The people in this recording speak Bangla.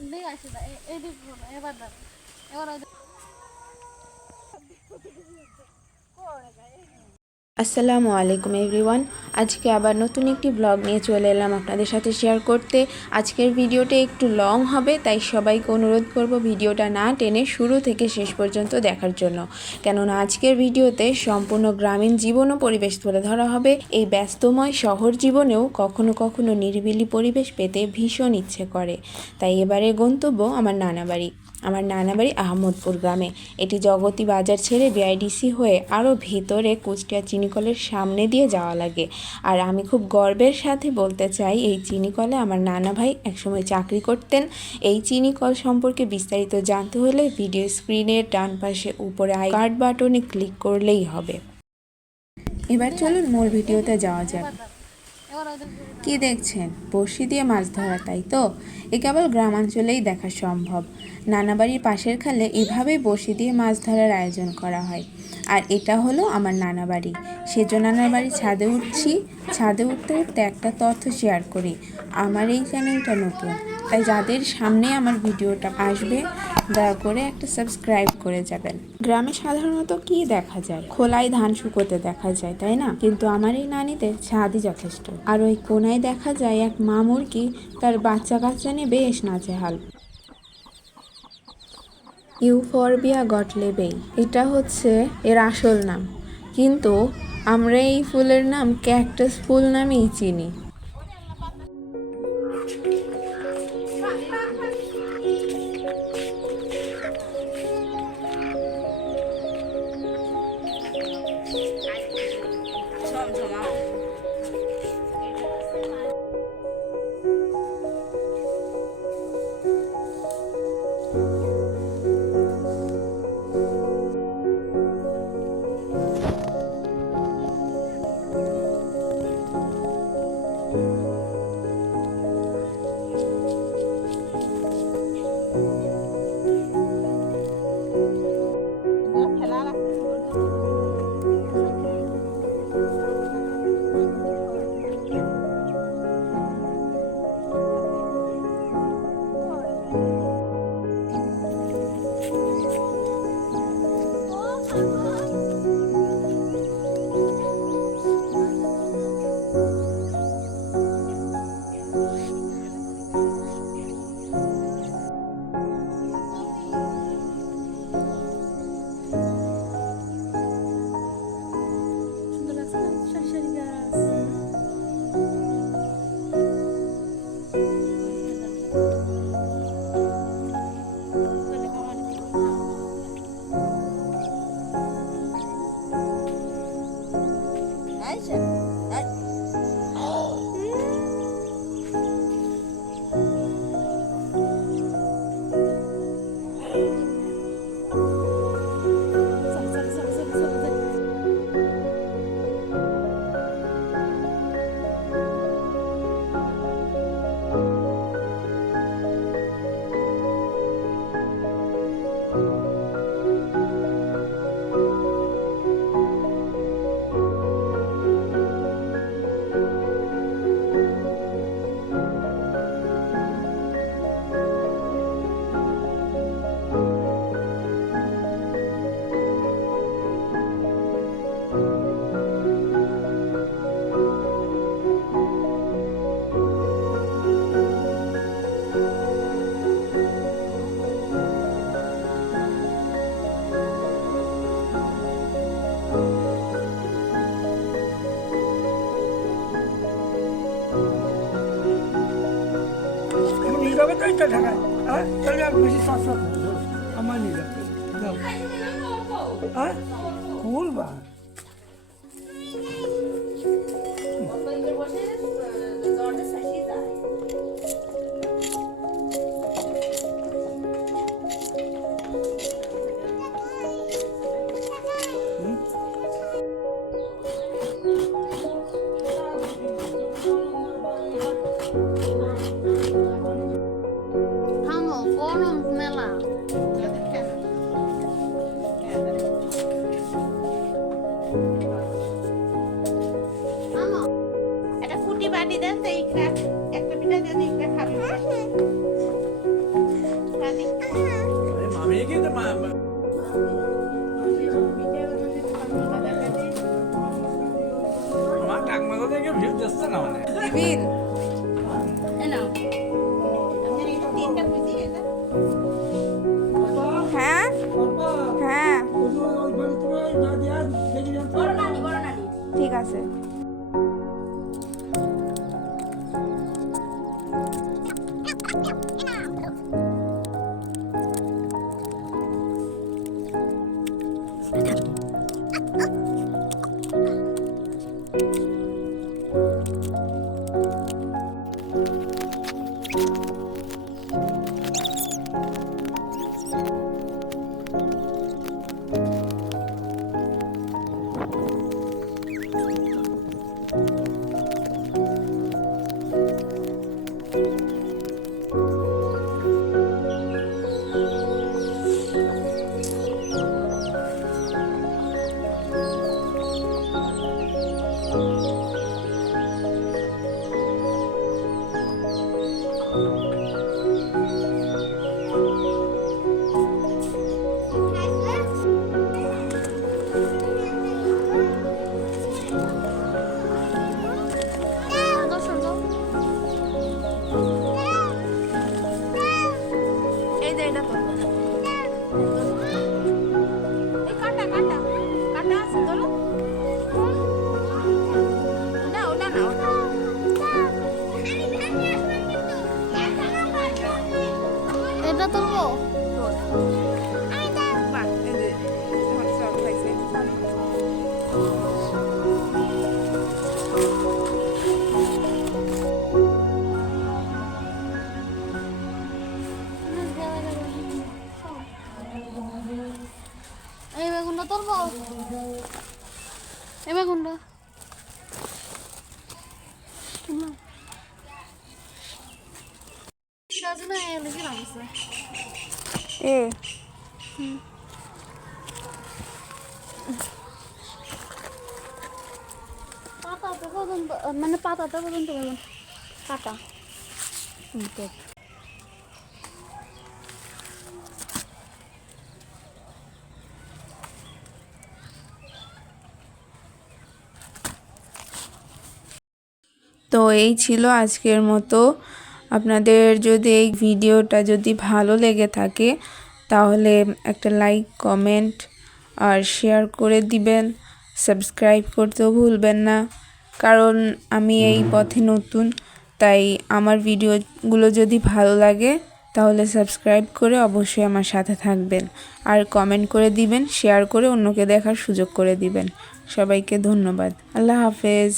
দিয়ে আসি না এদিক এবার দাঁড়ান এবার আসসালামু আলাইকুম এভরিওয়ান। আজকে আবার নতুন একটি ব্লগ নিয়ে চলে এলাম আপনাদের সাথে শেয়ার করতে। আজকের ভিডিওটা একটু লং হবে, তাই সবাইকে অনুরোধ করব ভিডিওটা না টেনে শুরু থেকে শেষ পর্যন্ত দেখার জন্য। কেননা আজকের ভিডিওতে সম্পূর্ণ গ্রামীণ জীবন ও পরিবেশ তুলে ধরা হবে। এই ব্যস্তময় শহর জীবনেও কখনো কখনো নিরিবিলি পরিবেশ পেতে ভীষণ ইচ্ছে করে। তাই এবারে গন্তব্য আমার নানা বাড়ি আমার নানা বাড়ি আহমদপুর গ্রামে। এটি জগতী বাজার ছেড়ে বিআইডিসি হয়ে আরও ভেতরে কুষ্টিয়া চিনিকলের সামনে দিয়ে যাওয়া লাগে। আর আমি খুব গর্বের সাথে বলতে চাই, এই চিনিকলে আমার নানা ভাই একসময় চাকরি করতেন। এই চিনিকল সম্পর্কে বিস্তারিত জানতে হলে ভিডিও স্ক্রিনের ডান পাশে উপরে আই কার্ড বাটনে ক্লিক করলেই হবে। এবার চলুন মূল ভিডিওতে যাওয়া যাক। কি দেখছেন? বড়শি দিয়ে মাছ ধরা, তাই তো? এ কেবল গ্রামাঞ্চলেই দেখা সম্ভব। নানাবাড়ির পাশের খালে এভাবেই বসে দিয়ে মাছ ধরার আয়োজন করা হয়। আর এটা হলো আমার নানা বাড়ি। সেজ নানার বাড়ি ছাদে উঠছি। ছাদে উঠতে উঠতে একটা তথ্য শেয়ার করি। আমার এই চ্যানেলটা নতুন। তাই যাদের সামনে আমার ভিডিওটা আসবে দয়া করে একটা সাবস্ক্রাইব করে যাবেন। গ্রামে সাধারণত কি দেখা যায়? খোলায় ধান শুকোতে দেখা যায়, তাই না? কিন্তু আমার এই নানিদের ছাদই যথেষ্ট। আর ওই কোনায় দেখা যায় এক মা মুরগি, তার বাচ্চা কাচ্চা নিয়ে বেশ নাচে হাল ইউফরবিয়া গটলেবেই এটা হচ্ছে এর আসল নাম। কিন্তু আমরা এই ফুলের নাম ক্যাকটাস ফুল নামেই চিনি। 怎么了？যাবে তো এটা ঢাকায়। হ্যাঁ? বেশি চাষা আমার নিয়ে হ্যাঁ? থামো dentro aí, Crack. É que bebida dentro aí, Crack. Mami, que te mama. আমার কাকমা থেকে ভিউ দিচ্ছে না মানে গাছ না এলে কি লাগছে এ পাতাটা পর্যন্ত মানে পাতাটা পর্যন্ত বেগুন কাটা তো এই ছিল আজকের মতো। আপনাদের যদি এই ভিডিওটা যদি ভালো লেগে থাকে, তাহলে একটা লাইক কমেন্ট আর শেয়ার করে দিবেন। সাবস্ক্রাইব করতেও ভুলবেন না। কারণ আমি এই পথে নতুন, তাই আমার ভিডিওগুলো যদি ভালো লাগে, তাহলে সাবস্ক্রাইব করে অবশ্যই আমার সাথে থাকবেন। আর কমেন্ট করে দিবেন শেয়ার করে অন্যকে দেখার সুযোগ করে দিবেন। সবাইকে ধন্যবাদ। আল্লাহ হাফেজ।